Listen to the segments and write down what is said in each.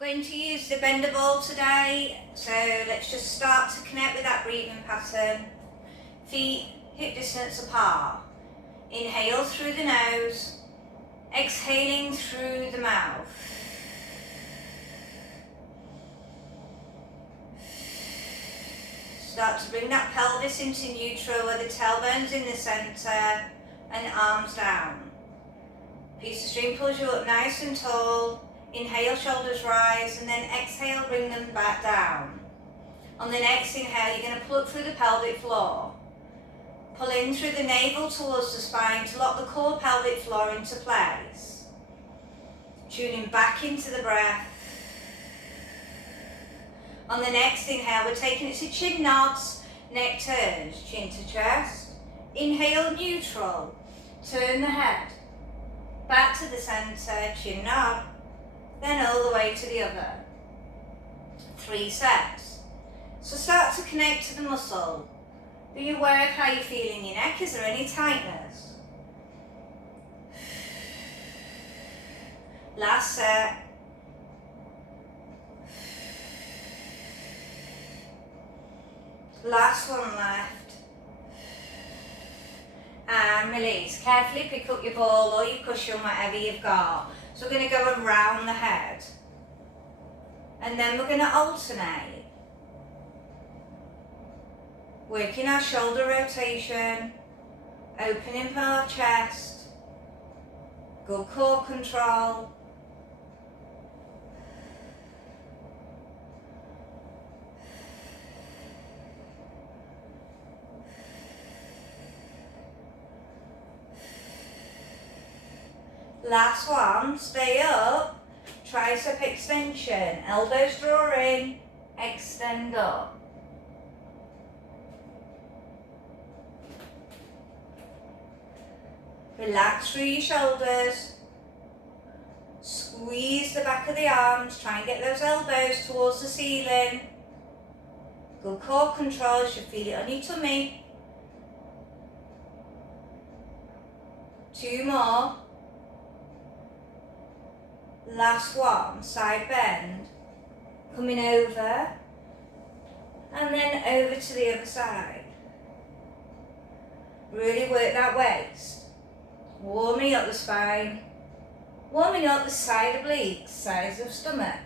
We're going to use the bender ball today, so let's just start to connect with that breathing pattern. Feet hip distance apart. Inhale through the nose, exhaling through the mouth. Start to bring that pelvis into neutral where the tailbone's in the centre and arms down. Piece of string pulls you up nice and tall. Inhale, shoulders rise, and then exhale, bring them back down. On the next inhale, you're going to pull up through the pelvic floor. Pull in through the navel towards the spine to lock the core pelvic floor into place. Tuning back into the breath. On the next inhale, we're taking it to chin nods, neck turns, chin to chest. Inhale, neutral. Turn the head. Back to the centre, chin nod. Then all the way to the other. 3 sets. So start to connect to the muscle. Be aware of how you're feeling your neck. Is there any tightness? Last set. Last one left. And release. Carefully pick up your ball or your cushion, whatever you've got. So we're going to go around the head. And then we're going to alternate. Working our shoulder rotation. Opening our chest. Good core control. Last one, stay up, tricep extension, elbows draw in, extend up. Relax through your shoulders, squeeze the back of the arms, try and get those elbows towards the ceiling. Good core control, you should feel it on your tummy. 2 more. Last one, side bend, coming over and then over to the other side. Really work that waist, warming up the spine, warming up the side of obliques, sides of stomach.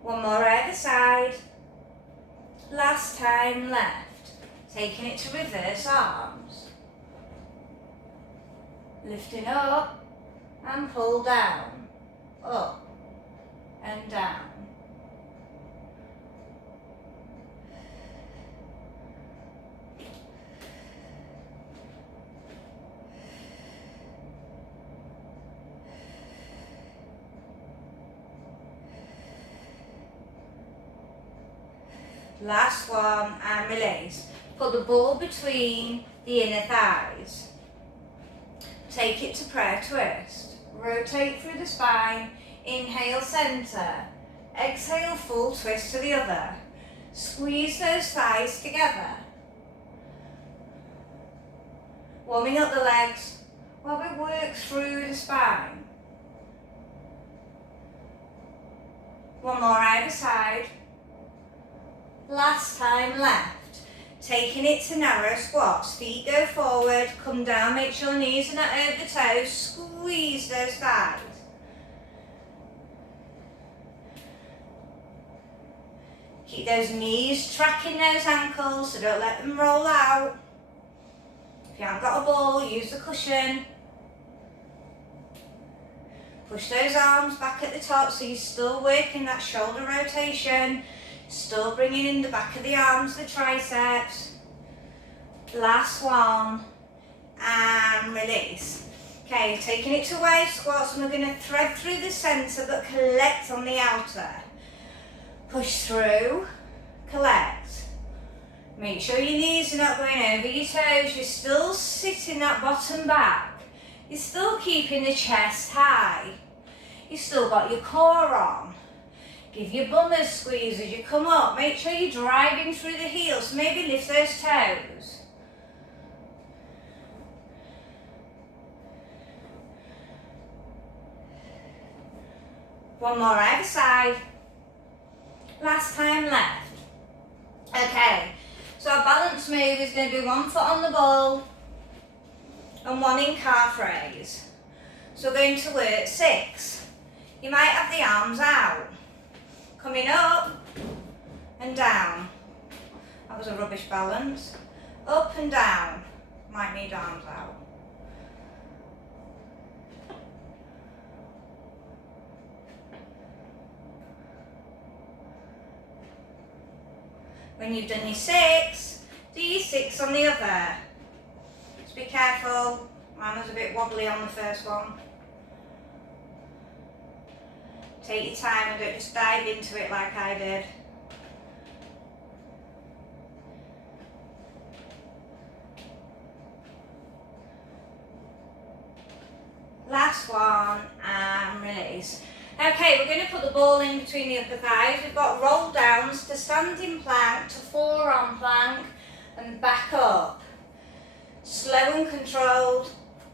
One more either side. Last time left, taking it to reverse arms. Lifting up and pull down, up and down. Last one and release. Put the ball between the inner thighs. Take it to prayer twist. Rotate through the spine. Inhale centre. Exhale full twist to the other. Squeeze those thighs together. Warming up the legs while we work through the spine. One more either side. Last time left. Taking it to narrow squats. Feet go forward, come down, make sure knees are not over the toes. Squeeze those thighs. Keep those knees tracking those ankles, so don't let them roll out. If you haven't got a ball, use the cushion. Push those arms back at the top so you're still working that shoulder rotation. Still bringing in the back of the arms, the triceps. Last one. And release. Okay, taking it to wave squats, and we're going to thread through the centre but collect on the outer. Push through, collect. Make sure your knees are not going over your toes. You're still sitting that bottom back. You're still keeping the chest high. You've still got your core on. Give your bum a squeeze as you come up. Make sure you're driving through the heels. So maybe lift those toes. One more either side. Last time left. Okay, so our balance move is going to be 1 foot on the ball and 1 in calf raise. So we're going to work 6. You might have the arms out. Coming up and down. That was a rubbish balance. Up and down. Might need arms out. When you've done your 6, do your 6 on the other. Just be careful. Mine was a bit wobbly on the first one. Take your time and don't just dive into it like I did. Last one and release. Okay, we're going to put the ball in between the upper thighs. We've got roll downs to standing plank, to forearm plank and back up. Slow and controlled.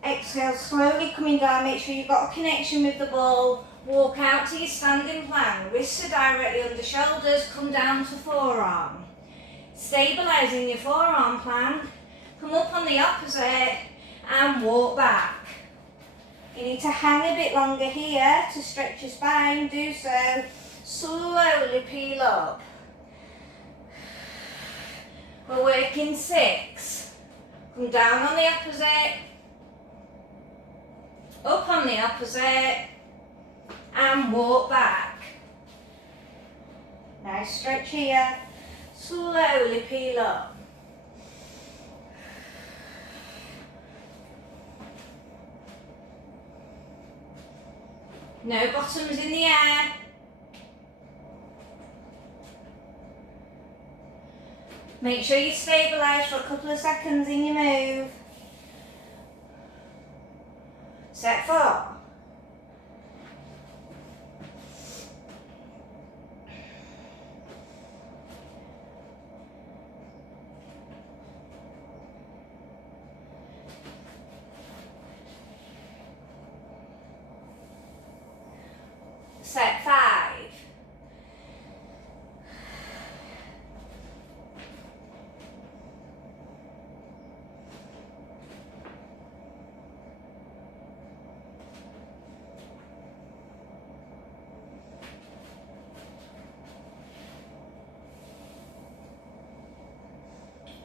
Exhale, slowly coming down. Make sure you've got a connection with the ball. Walk out to your standing plank. Wrists are directly under shoulders. Come down to forearm. Stabilising your forearm plank. Come up on the opposite and walk back. You need to hang a bit longer here to stretch your spine. Do so. Slowly peel up. We're working 6. Come down on the opposite. Up on the opposite. And walk back. Nice stretch here. Slowly peel up. No bottoms in the air. Make sure you stabilise for a couple of seconds in your move. Set 4. Set 5.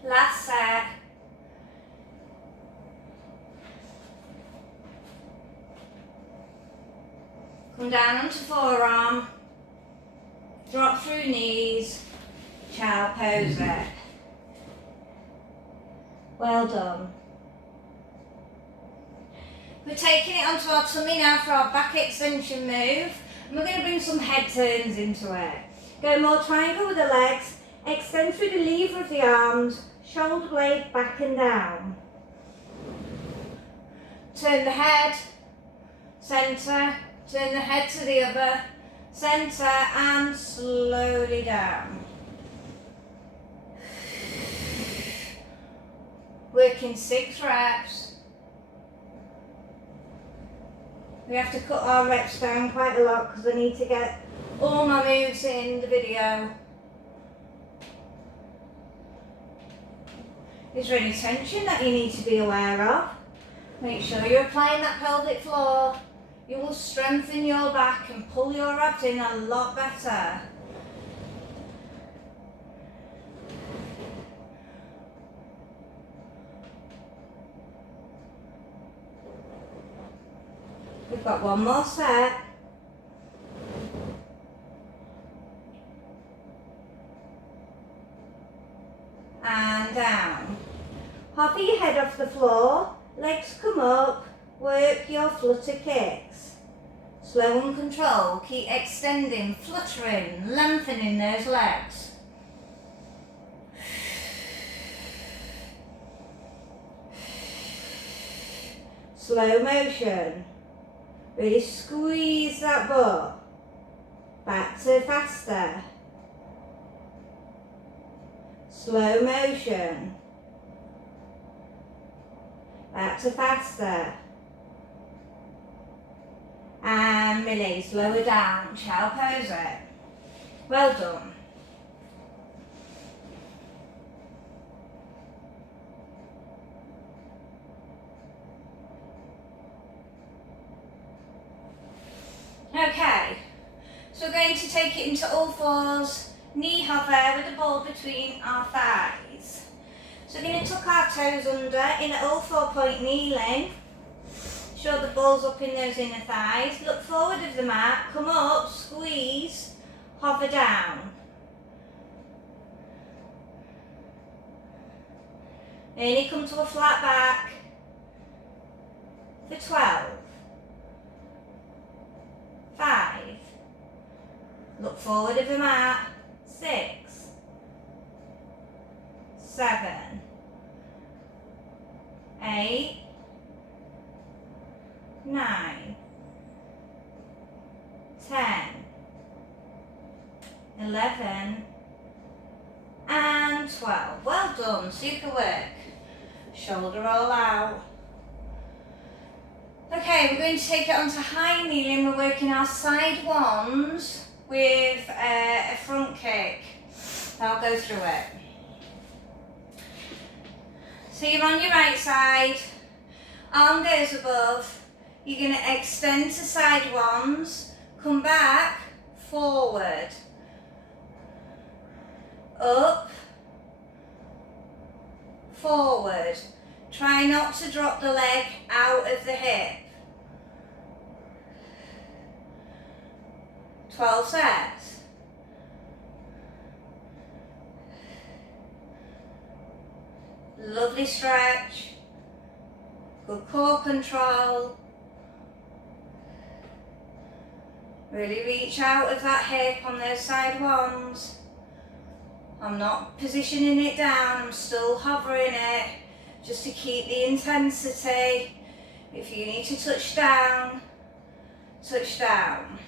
Last set. Come down onto forearm, drop through knees, child pose it. Well done. We're taking it onto our tummy now for our back extension move. And we're going to bring some head turns into it. Go more triangle with the legs, extend through the lever of the arms, shoulder blade back and down. Turn the head, centre, turn the head to the other, centre and slowly down. Working 6 reps. We have to cut our reps down quite a lot because I need to get all my moves in the video. Is there any tension that you need to be aware of? Make sure you're applying that pelvic floor. You will strengthen your back and pull your abs in a lot better. We've got one more set. And down. Hover your head off the floor, legs come up, work your flutter kicks. Slow and control, keep extending, fluttering, lengthening those legs. Slow motion. Really squeeze that butt. Back to faster. Slow motion. Back to faster. And release, lower down, child pose it. Well done. Okay, so we're going to take it into all fours, knee hover with the ball between our thighs. So we're going to tuck our toes under in an all 4-point kneeling. Show the balls up in those inner thighs. Look forward of the mat, come up, squeeze, hover down. Nearly come to a flat back for 12. 5. Look forward of the mat. 6. 7. 8. 9. 10. 11. And 12. Well done, super work. Shoulder roll out. Okay, we're going to take it onto high kneeling. We're working our side ones with a front kick. I'll go through it. So you're on your right side, arm goes above, you're going to extend to side ones, come back, forward, up, forward. Try not to drop the leg out of the hip. 12 sets. Lovely stretch. Good core control. Really reach out of that hip on those side ones. I'm not positioning it down, I'm still hovering it, just to keep the intensity. If you need to touch down, touch down.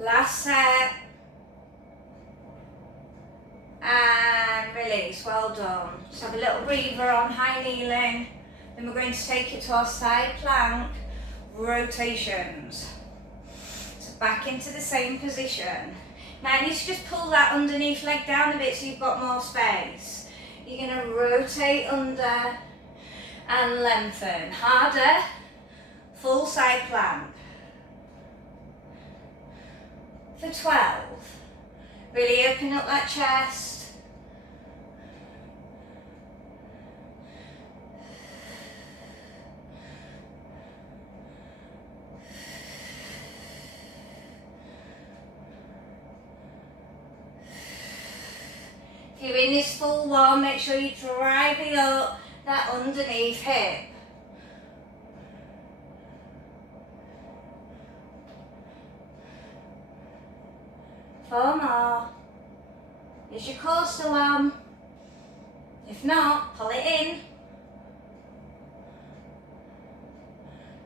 Last set. And release, well done. Just have a little breather on high kneeling. Then we're going to take it to our side plank rotations. So back into the same position. Now I need to just pull that underneath leg down a bit so you've got more space. You're going to rotate under and lengthen. Harder, full side plank. For 12. Really open up that chest. If you're in this full one, make sure you're driving up that underneath hip. Four more. Is your core still on? If not, pull it in.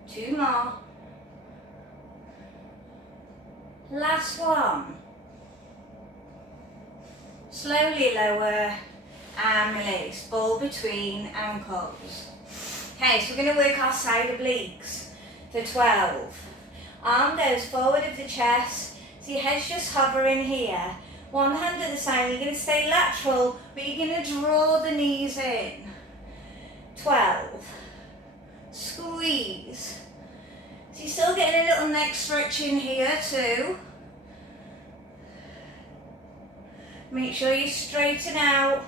2 more. Last one. Slowly lower and release. Ball between ankles. Okay, so we're going to work our side obliques for 12. Arm goes forward of the chest. So your head's just hovering here. One hand at the side, you're going to stay lateral, but you're going to draw the knees in. 12. Squeeze. So you're still getting a little neck stretch in here too. Make sure you straighten out.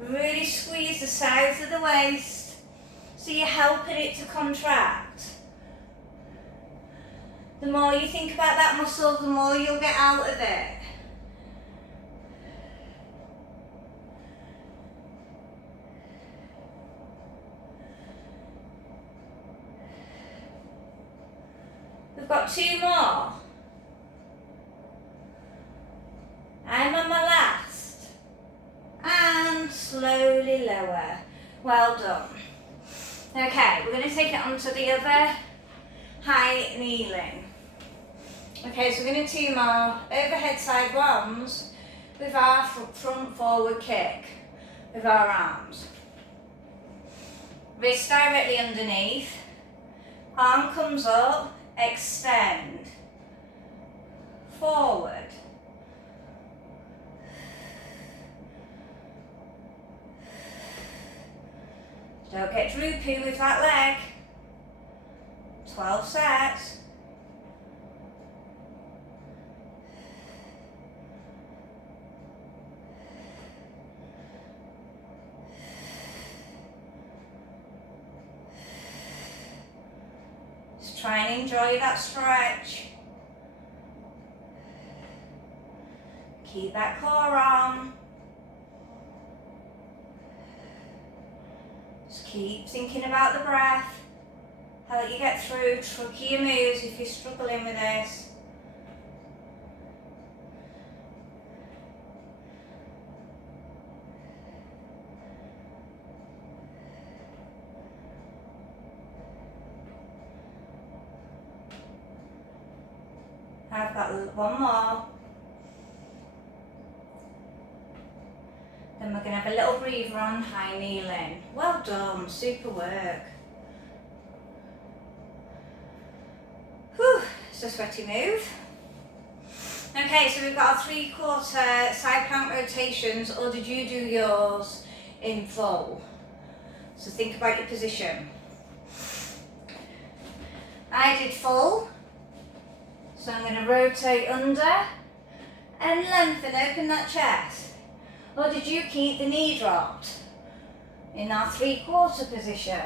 Really squeeze the sides of the waist. So you're helping it to contract. The more you think about that muscle, the more you'll get out of it. We've got 2 more. I'm on my last. And slowly lower. Well done. Okay, we're going to take it onto the other high kneeling. Okay, so we're going to 2 more overhead side ones with our front forward kick with our arms. Wrist directly underneath. Arm comes up, extend, forward. Don't get droopy with that leg. 12 sets. Just try and enjoy that stretch. Keep that core on. Just keep thinking about the breath. How you get through, trucky your moves if you're struggling with this. I've got 1 more. Then we're going to have a little breather on high kneeling. Well done, super work. Whew, it's a sweaty move. Okay, so we've got our 3/4 side plank rotations, or did you do yours in full? So think about your position. I did full, so I'm going to rotate under and lengthen, open that chest. Or did you keep the knee dropped in our 3/4 position?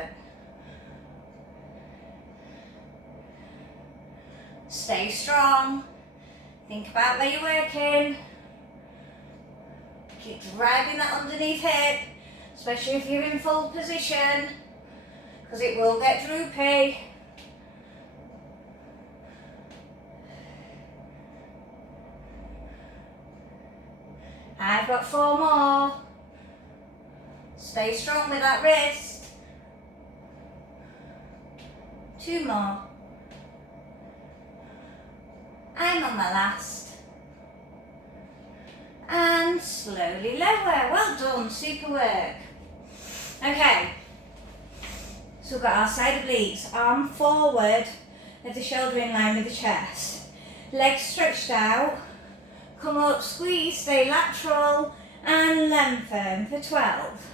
Stay strong. Think about where you're working. Keep driving that underneath hip, especially if you're in full position, because it will get droopy. I've got 4 more. Stay strong with that wrist. 2 more. I'm on my last. And slowly lower. Well done, super work. Okay, so we've got our side obliques. Arm forward with the shoulder in line with the chest. Legs stretched out. Come up, squeeze, stay lateral and lengthen for 12.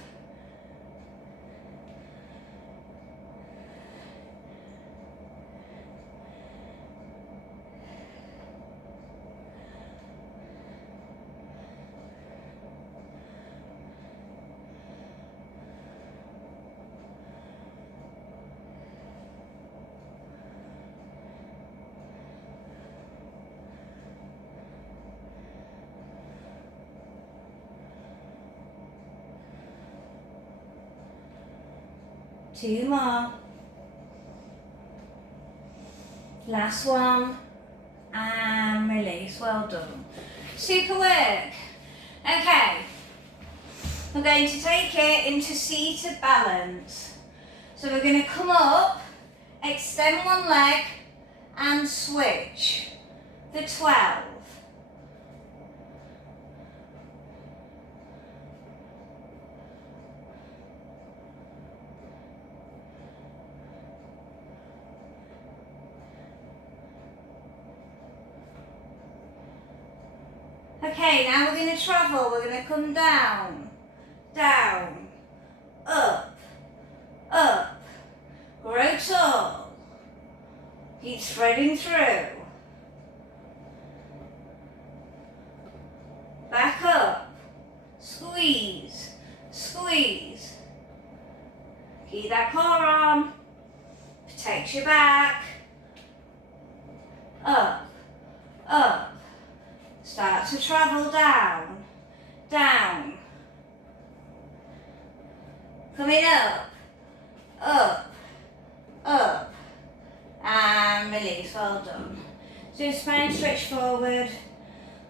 Two more. Last one. And release. Well done. Super work. Okay. We're going to take it into seated balance. So we're going to come up, extend one leg and switch for 12. Okay, now we're going to travel. We're going to come down, down, up, up, grow tall. Keep threading through. Back up, squeeze, squeeze. Keep that core on. up. Start to travel down, down. Coming up, up, up. And release, well done. Do a spine stretch forward.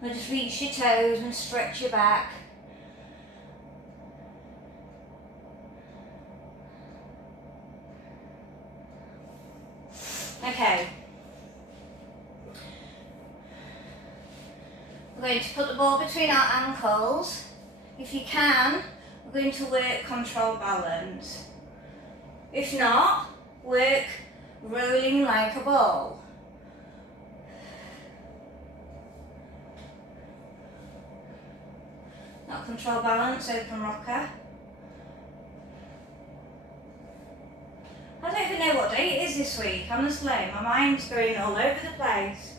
Or just reach your toes and stretch your back. Okay. We're going to put the ball between our ankles. If you can, we're going to work control balance. If not, work rolling like a ball. Not control balance, open rocker. I don't even know what day it is this week, honestly. My mind's going all over the place.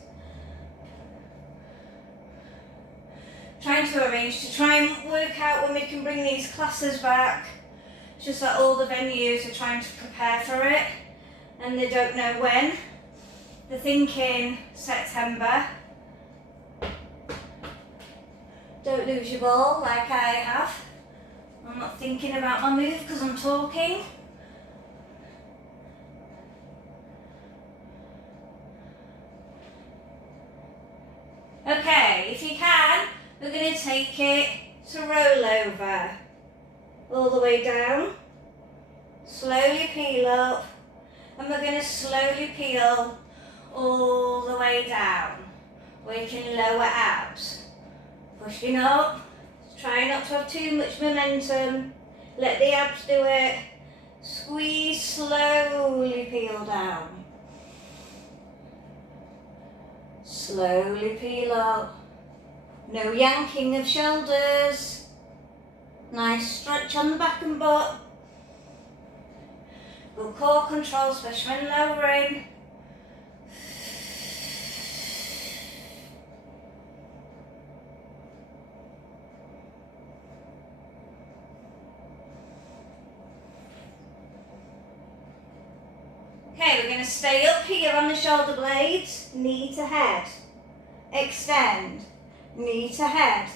Trying to arrange to try and work out when we can bring these classes back. It's just that all the venues are trying to prepare for it and they don't know when. They're thinking September. Don't lose your ball like I have. I'm not thinking about my move because I'm talking. Okay, if you can, we're going to take it to roll over. All the way down. Slowly peel up. And we're going to slowly peel all the way down. Working lower abs. Pushing up. Try not to have too much momentum. Let the abs do it. Squeeze, slowly peel down. Slowly peel up. No yanking of shoulders. Nice stretch on the back and butt. Good core control, especially when lowering. Okay, we're going to stay up here on the shoulder blades, knee to head. Extend, knee to head.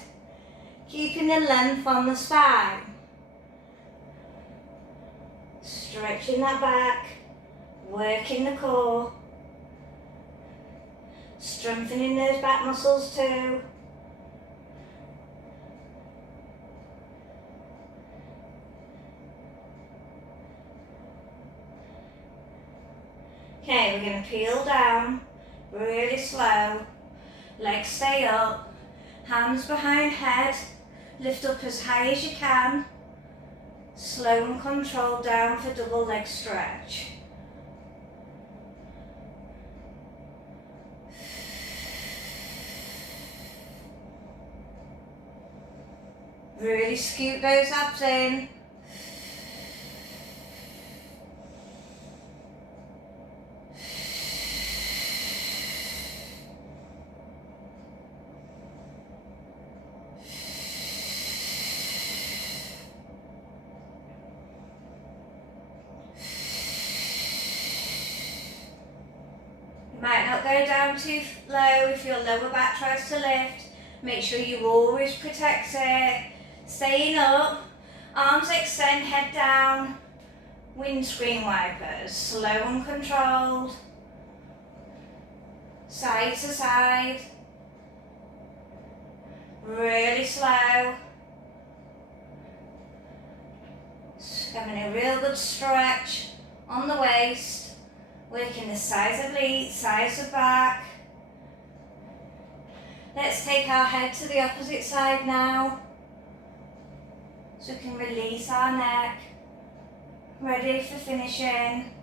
Keeping the length on the spine. Stretching that back, working the core. Strengthening those back muscles too. Okay, we're going to peel down, really slow. Legs stay up, hands behind head, lift up as high as you can. Slow and controlled down for double leg stretch. Really scoot those abs in. Might not go down too low if your lower back tries to lift. Make sure you always protect it. Staying up, arms extend, head down. Windscreen wipers, slow and controlled. Side to side. Really slow. Having a real good stretch on the waist. Working the sides of legs, sides of back. Let's take our head to the opposite side now. So we can release our neck. Ready for finishing.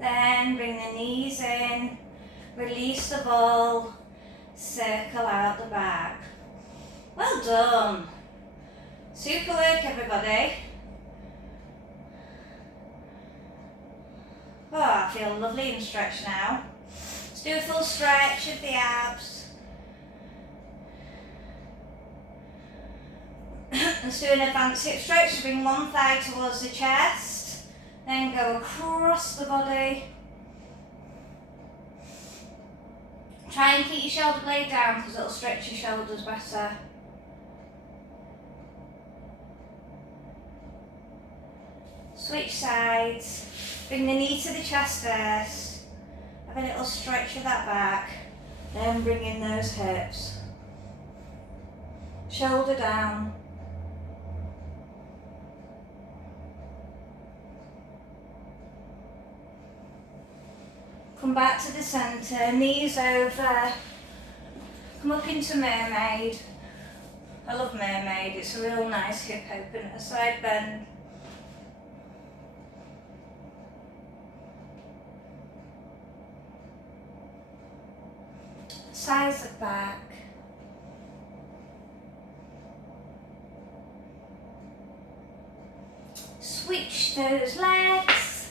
Then bring the knees in. Release the ball. Circle out the back. Well done. Super work, everybody. Oh, I feel lovely and stretched now. Let's do a full stretch of the abs. Let's do an advanced hip stretch. So bring one thigh towards the chest, then go across the body. Try and keep your shoulder blade down because it'll stretch your shoulders better. Switch sides. Bring the knee to the chest first. Have a little stretch of that back. Then bring in those hips. Shoulder down. Come back to the centre, knees over. Come up into mermaid. I love mermaid, it's a real nice hip opener. Side bend. Sides at back. Switch those legs.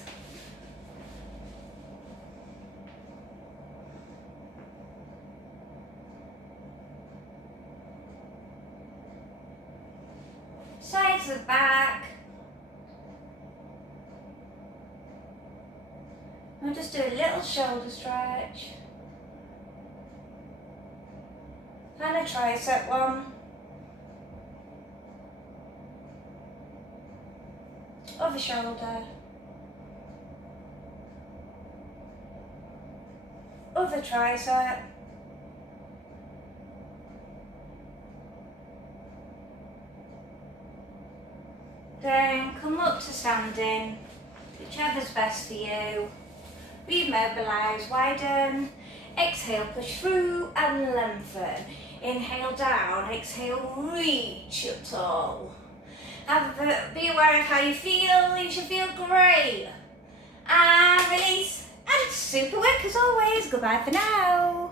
Sides at back. I'll just do a little shoulder stretch. And a tricep one. Other shoulder. Other tricep. Then come up to standing, whichever's best for you. Remobilise, widen. Exhale, push through and lengthen. Inhale down, exhale, reach up tall. Be aware of how you feel, you should feel great. And release, and super work as always. Goodbye for now.